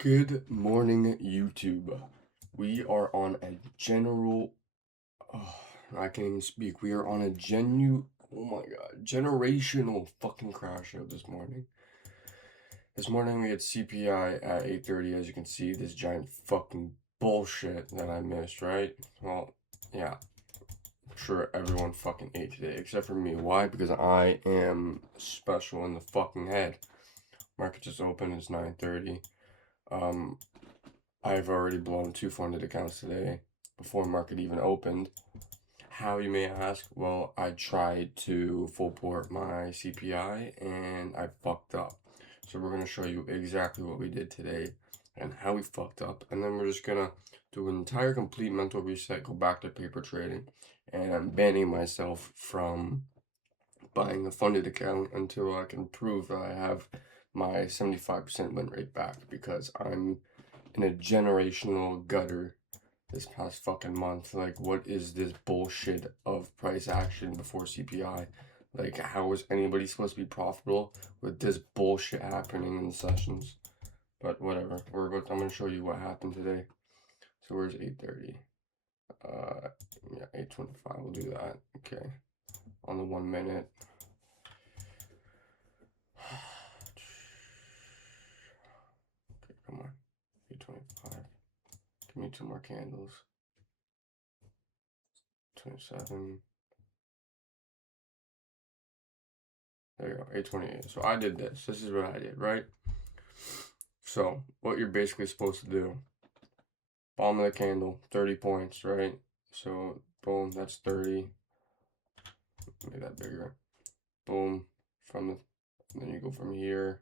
Good morning, YouTube. We are on a general. Oh, I can't even speak. We are on a Oh my god. Generational fucking crash out this morning. This morning we had CPI at 8:30. As you can see, this giant fucking bullshit that I missed, right? Well, yeah. I'm sure everyone fucking ate today, except for me. Why? Because I am special in the fucking head. Market just opened. It's 9:30. Um, I've already blown 2 funded accounts today before market even opened. How, you may ask? Well, I tried to full port my CPI and I fucked up. So we're going to show you exactly what we did today and how we fucked up. And then we're just going to do an entire complete mental reset, go back to paper trading. And I'm banning myself from buying a funded account until I can prove that I have my 75% win rate back, because I'm in a generational gutter this past fucking month. Like, what is this bullshit of price action before CPI? Like, how is anybody supposed to be profitable with this bullshit happening in the sessions? But whatever. I'm gonna show you what happened today. So where's 8:30? Yeah, 8:25. We'll do that. Okay. On the 1 minute. Okay, come on. 8:25. Give me 2 more candles. 27. There you go, 8:28. So I did this. This is what I did, right? So what you're basically supposed to do, bottom of the candle, 30 points, right? So boom, that's 30. Make that bigger. Boom, then you go from here.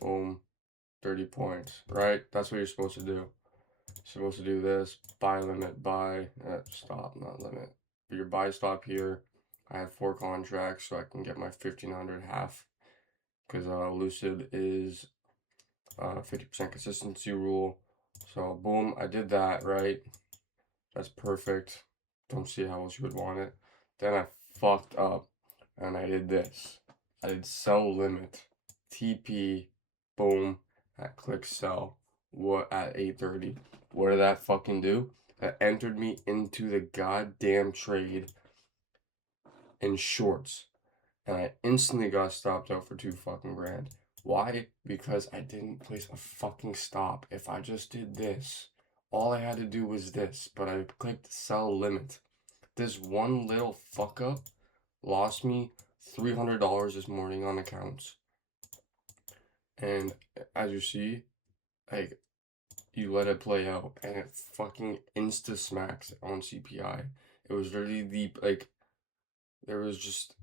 Boom, 30 points, right? That's what you're supposed to do. You're supposed to do this, buy limit, buy, stop, not limit. For your buy stop here, I have 4 contracts, so I can get my 1500 half, because Lucid is 50% consistency rule. So boom, I did that, right? That's perfect. Don't see how else you would want it. Then I fucked up and I did this. I did sell limit, TP, boom, I click sell. What, at 8:30? What did that fucking do? That entered me into the goddamn trade in shorts, and I instantly got stopped out for 2 fucking grand. Why? Because I didn't place a fucking stop. If I just did this, all I had to do was this, but I clicked sell limit. This one little fuck up lost me $300 this morning on accounts. And as you see, like, you let it play out and it fucking insta smacks on CPI. It was really deep, like, there was just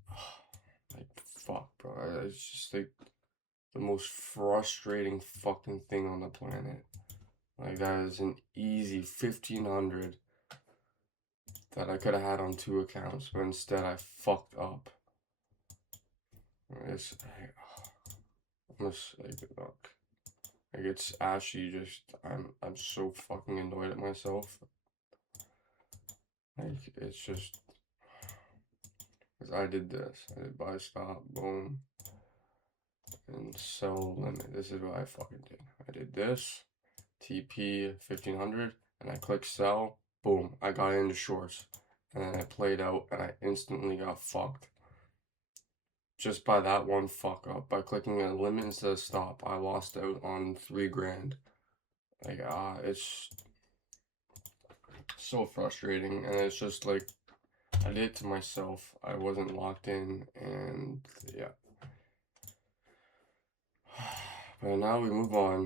like, fuck, bro. It's just like the most frustrating fucking thing on the planet. Like, that is an easy 1500 that I could have had on 2 accounts, but instead I fucked up. It's almost like, look, like, it's actually just, I'm so fucking annoyed at myself. Like, it's just, because I did this. I did buy stop, boom, and sell limit. This is what I fucking did. I did this, TP 1500, and I clicked sell, boom, I got into shorts. And then I played out and I instantly got fucked. Just by that one fuck up. By clicking a limit instead of stop, I lost out on 3 grand. Like, it's so frustrating, and it's just like, I did it to myself. I wasn't locked in, and yeah. But now we move on